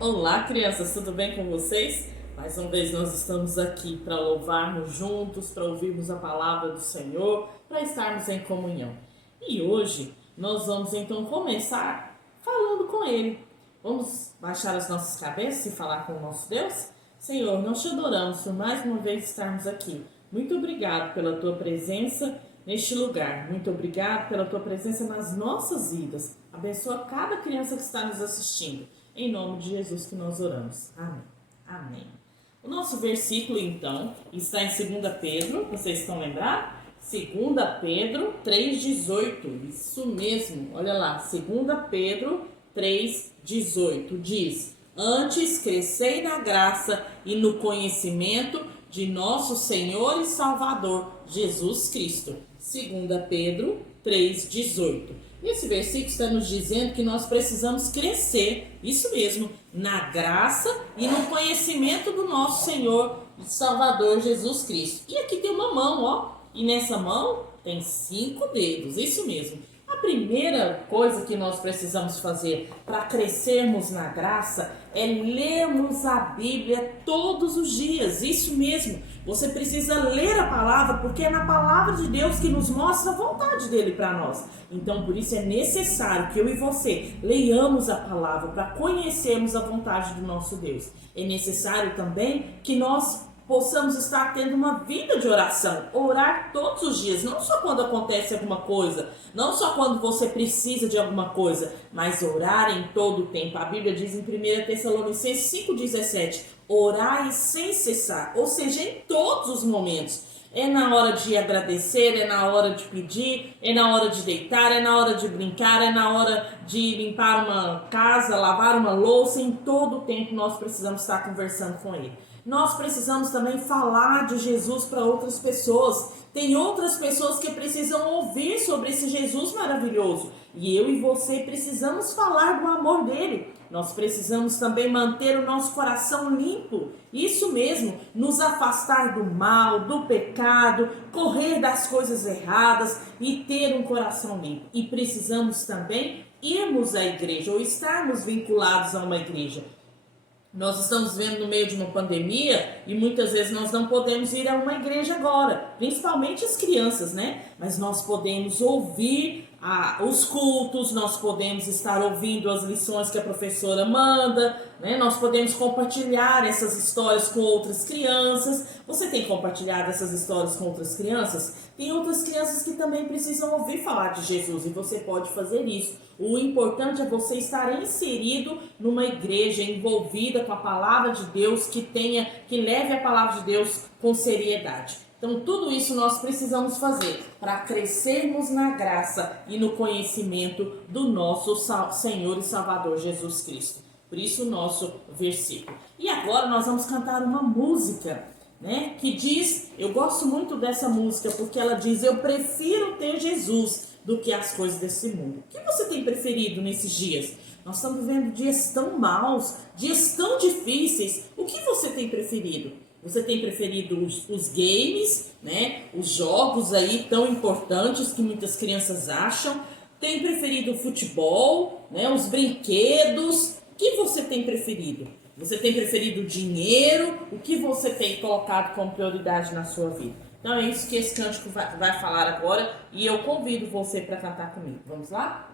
Olá, crianças, tudo bem com vocês? Mais uma vez nós estamos aqui para louvarmos juntos, para ouvirmos a palavra do Senhor, para estarmos em comunhão. E hoje nós vamos então começar falando com Ele. Vamos baixar as nossas cabeças e falar com o nosso Deus? Senhor, nós te adoramos por mais uma vez estarmos aqui. Muito obrigado pela Tua presença neste lugar. Muito obrigado pela Tua presença nas nossas vidas. Abençoa cada criança que está nos assistindo. Em nome de Jesus que nós oramos. Amém. Amém. O nosso versículo, então, está em 2 Pedro. Vocês estão lembrados? 2 Pedro 3,18. Isso mesmo. Olha lá. 2 Pedro 3,18. Diz: Antes crescei na graça e no conhecimento de nosso Senhor e Salvador, Jesus Cristo. 2 Pedro 3,18. Esse versículo está nos dizendo que nós precisamos crescer, isso mesmo, na graça e no conhecimento do nosso Senhor e Salvador Jesus Cristo. E aqui tem uma mão, ó, e nessa mão tem 5 dedos, isso mesmo. A primeira coisa que nós precisamos fazer para crescermos na graça é lermos a Bíblia todos os dias, isso mesmo. Você precisa ler a palavra, porque é na palavra de Deus que nos mostra a vontade dele para nós. Então, por isso é necessário que eu e você leiamos a palavra para conhecermos a vontade do nosso Deus. É necessário também que nós possamos estar tendo uma vida de oração, orar todos os dias, não só quando acontece alguma coisa, não só quando você precisa de alguma coisa, mas orar em todo o tempo. A Bíblia diz em 1 Tessalonicenses 5,17, orai sem cessar, ou seja, em todos os momentos. É na hora de agradecer, é na hora de pedir, é na hora de deitar, é na hora de brincar, é na hora de limpar uma casa, lavar uma louça. Em todo o tempo nós precisamos estar conversando com Ele. Nós precisamos também falar de Jesus para outras pessoas. Tem outras pessoas que precisam ouvir sobre esse Jesus maravilhoso. E eu e você precisamos falar do amor dele. Nós precisamos também manter o nosso coração limpo. Isso mesmo, nos afastar do mal, do pecado, correr das coisas erradas e ter um coração limpo. E precisamos também irmos à igreja ou estarmos vinculados a uma igreja. Nós estamos vendo no meio de uma pandemia e muitas vezes nós não podemos ir a uma igreja agora, principalmente as crianças, né? Mas nós podemos ouvir os cultos, nós podemos estar ouvindo as lições que a professora manda, né? Nós podemos compartilhar essas histórias com outras crianças. Você tem compartilhado essas histórias com outras crianças? Tem outras crianças que também precisam ouvir falar de Jesus e você pode fazer isso. O importante é você estar inserido numa igreja, envolvida com a palavra de Deus, que leve a palavra de Deus com seriedade. Então, tudo isso nós precisamos fazer para crescermos na graça e no conhecimento do nosso Senhor e Salvador Jesus Cristo. Por isso, o nosso versículo. E agora nós vamos cantar uma música, né? Que diz, eu gosto muito dessa música, porque ela diz, eu prefiro ter Jesus do que as coisas desse mundo. O que você tem preferido nesses dias? Nós estamos vivendo dias tão maus, dias tão difíceis. O que você tem preferido? Você tem preferido os games, né? Os jogos aí tão importantes que muitas crianças acham? Tem preferido o futebol, né? Os brinquedos? O que você tem preferido? Você tem preferido o dinheiro? O que você tem colocado como prioridade na sua vida? Então é isso que esse cântico vai falar agora e eu convido você para cantar comigo. Vamos lá?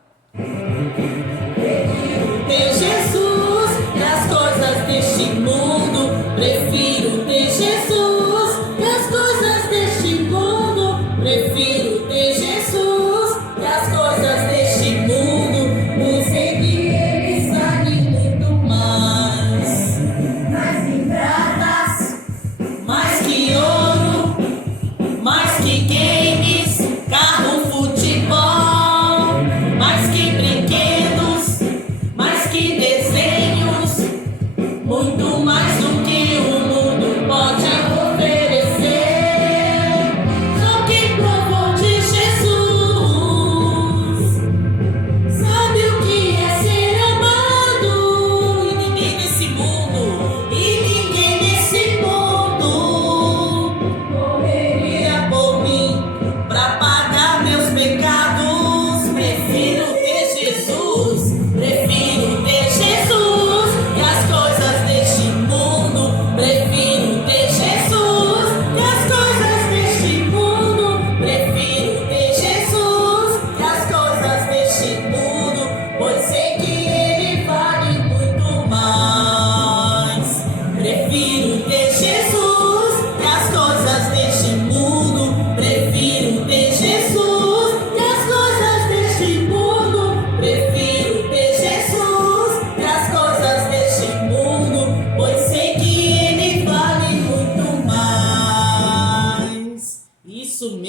Ter Jesus nas coisas deste mundo, prefiro ter Jesus nas coisas deste mundo, prefiro ter Jesus nas coisas deste mundo, o seguir ele sabe muito mais, mais que pratas, mais que ouro, mais que games, carro, futebol, mais que brinquedos, mais que desenhos,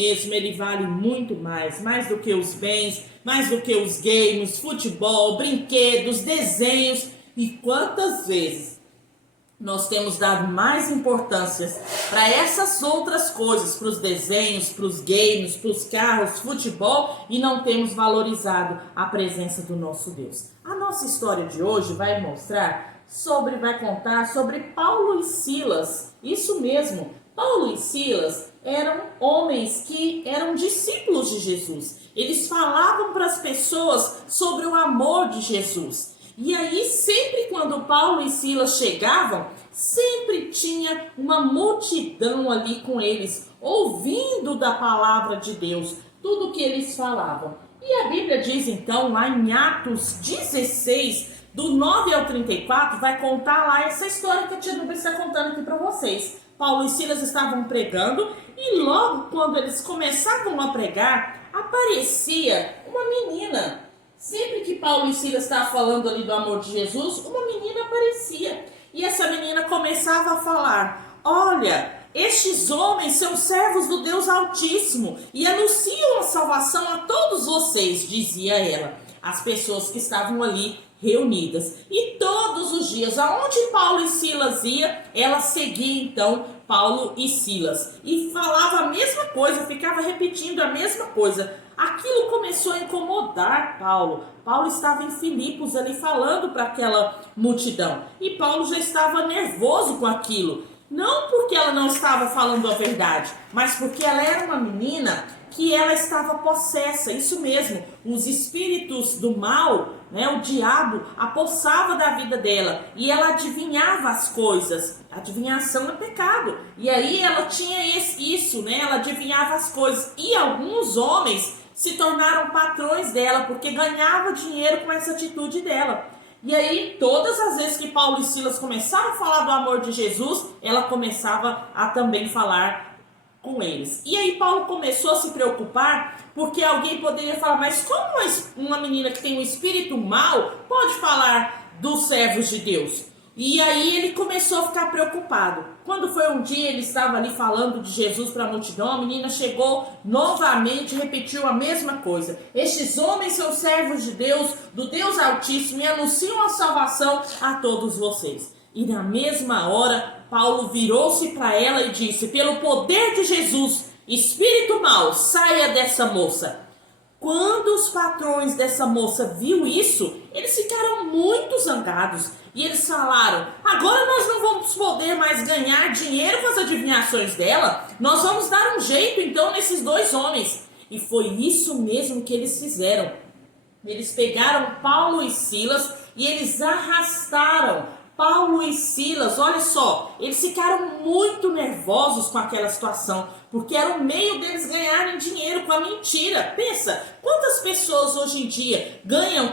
mesmo, ele vale muito mais do que os bens, mais do que os games, futebol, brinquedos, desenhos. E quantas vezes nós temos dado mais importância para essas outras coisas, para os desenhos, para os games, para os carros, futebol, e não temos valorizado a presença do nosso Deus. A nossa história de hoje vai contar sobre Paulo e Silas. Isso mesmo, Paulo e Silas eram homens que eram discípulos de Jesus. Eles falavam para as pessoas sobre o amor de Jesus. E aí, sempre quando Paulo e Silas chegavam, sempre tinha uma multidão ali com eles, ouvindo da palavra de Deus, tudo que eles falavam. E a Bíblia diz então, lá em Atos 16, do 9 ao 34, vai contar lá essa história que a tia Nubia está contando aqui para vocês. Paulo e Silas estavam pregando e logo quando eles começavam a pregar, aparecia uma menina. Sempre que Paulo e Silas estavam falando ali do amor de Jesus, uma menina aparecia. E essa menina começava a falar: olha, estes homens são servos do Deus Altíssimo e anunciam a salvação a todos vocês, dizia ela, as pessoas que estavam ali reunidas. E todos os dias, aonde Paulo e Silas ia, ela seguia então Paulo e Silas. E falava a mesma coisa, ficava repetindo a mesma coisa. Aquilo começou a incomodar Paulo. Paulo estava em Filipos ali falando para aquela multidão. E Paulo já estava nervoso com aquilo. Não porque ela não estava falando a verdade, mas porque ela era uma menina que ela estava possessa. Isso mesmo, os espíritos do mal, o diabo, apossava da vida dela. E ela adivinhava as coisas. Adivinhação é pecado. E aí ela tinha isso, ela adivinhava as coisas. E alguns homens se tornaram patrões dela, porque ganhava dinheiro com essa atitude dela. E aí, todas as vezes que Paulo e Silas começaram a falar do amor de Jesus, ela começava a também falar com eles. E aí Paulo começou a se preocupar, porque alguém poderia falar: mas como uma menina que tem um espírito mau pode falar dos servos de Deus? E aí ele começou a ficar preocupado. Quando foi um dia, ele estava ali falando de Jesus para a multidão, a menina chegou novamente e repetiu a mesma coisa. Estes homens são servos de Deus, do Deus Altíssimo, e anunciam a salvação a todos vocês. E na mesma hora, Paulo virou-se para ela e disse: pelo poder de Jesus, espírito mau, saia dessa moça. Quando os patrões dessa moça viu isso, eles ficaram muito zangados. E eles falaram: agora nós não vamos poder mais ganhar dinheiro com as adivinhações dela. Nós vamos dar um jeito então nesses dois homens. E foi isso mesmo que eles fizeram. Eles pegaram Paulo e Silas e eles arrastaram Paulo e Silas. Olha só, eles ficaram muito nervosos com aquela situação, porque era o meio deles ganharem dinheiro com a mentira. Pensa, quantas pessoas hoje em dia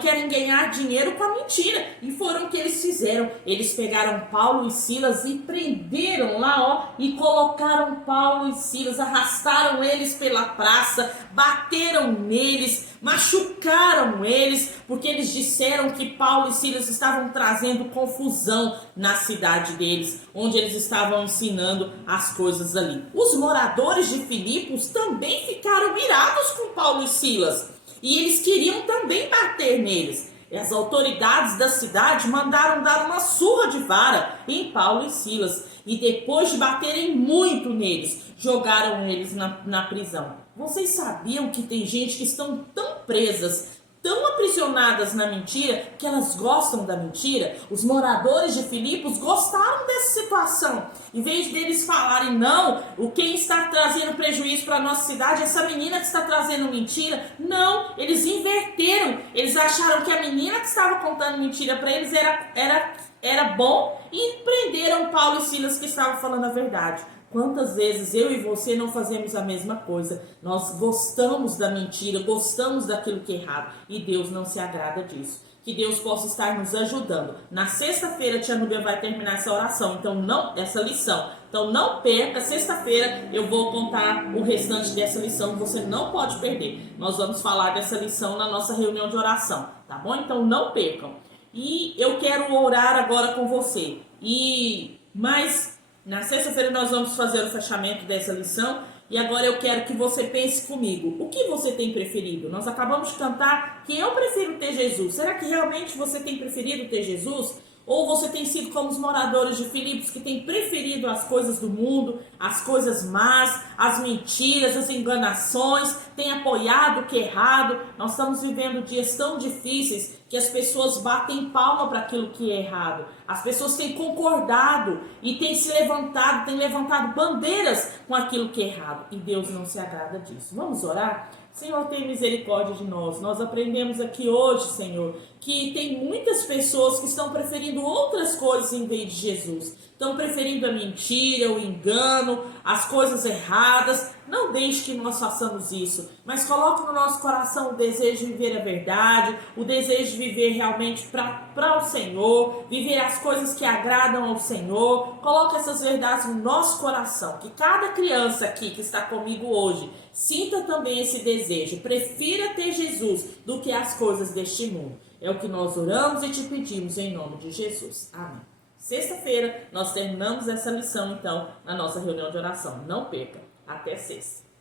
querem ganhar dinheiro com a mentira? E foram o que eles fizeram. Eles pegaram Paulo e Silas e prenderam lá, e colocaram Paulo e Silas, arrastaram eles pela praça, bateram neles, machucaram eles, porque eles disseram que Paulo e Silas estavam trazendo confusão na cidade deles, onde eles estavam ensinando as coisas ali. Os moradores de Filipos também ficaram irados com Paulo e Silas, e eles queriam também bater neles. E as autoridades da cidade mandaram dar uma surra de vara em Paulo e Silas, e depois de baterem muito neles, jogaram eles na prisão. Vocês sabiam que tem gente que estão tão presas, tão aprisionadas na mentira, que elas gostam da mentira? Os moradores de Filipos gostaram dessa situação. Em vez deles falarem: não, quem está trazendo prejuízo para a nossa cidade é essa menina que está trazendo mentira. Não, eles inverteram. Eles acharam que a menina que estava contando mentira para eles era bom, e prenderam Paulo e Silas, que estavam falando a verdade. Quantas vezes eu e você não fazemos a mesma coisa? Nós gostamos da mentira, gostamos daquilo que é errado, e Deus não se agrada disso. Que Deus possa estar nos ajudando. Na sexta-feira, a tia Núbia vai terminar essa oração, essa lição. Então não perca, sexta-feira eu vou contar o restante dessa lição, você não pode perder. Nós vamos falar dessa lição na nossa reunião de oração, tá bom? Então não percam. E eu quero orar agora com você. Mas na sexta-feira nós vamos fazer o fechamento dessa lição, E agora eu quero que você pense comigo. O que você tem preferido? Nós acabamos de cantar que eu prefiro ter Jesus. Será que realmente você tem preferido ter Jesus? Ou você tem sido como os moradores de Filipos, que tem preferido as coisas do mundo, as coisas más, as mentiras, as enganações, tem apoiado o que é errado? Nós estamos vivendo dias tão difíceis que as pessoas batem palma para aquilo que é errado. As pessoas têm concordado e têm se levantado, têm levantado bandeiras com aquilo que é errado. E Deus não se agrada disso. Vamos orar? Senhor, tem misericórdia de nós. Nós aprendemos aqui hoje, Senhor, que tem muitas pessoas que estão preferindo outras coisas em vez de Jesus. Estão preferindo a mentira, o engano, as coisas erradas. Não deixe que nós façamos isso, mas coloque no nosso coração o desejo de viver a verdade, o desejo de viver realmente para o Senhor, viver as coisas que agradam ao Senhor. Coloque essas verdades no nosso coração, que cada criança aqui que está comigo hoje sinta também esse desejo, prefira ter Jesus do que as coisas deste mundo. É o que nós oramos e te pedimos em nome de Jesus. Amém. Sexta-feira nós terminamos essa lição então na nossa reunião de oração. Não perca. Até sexta.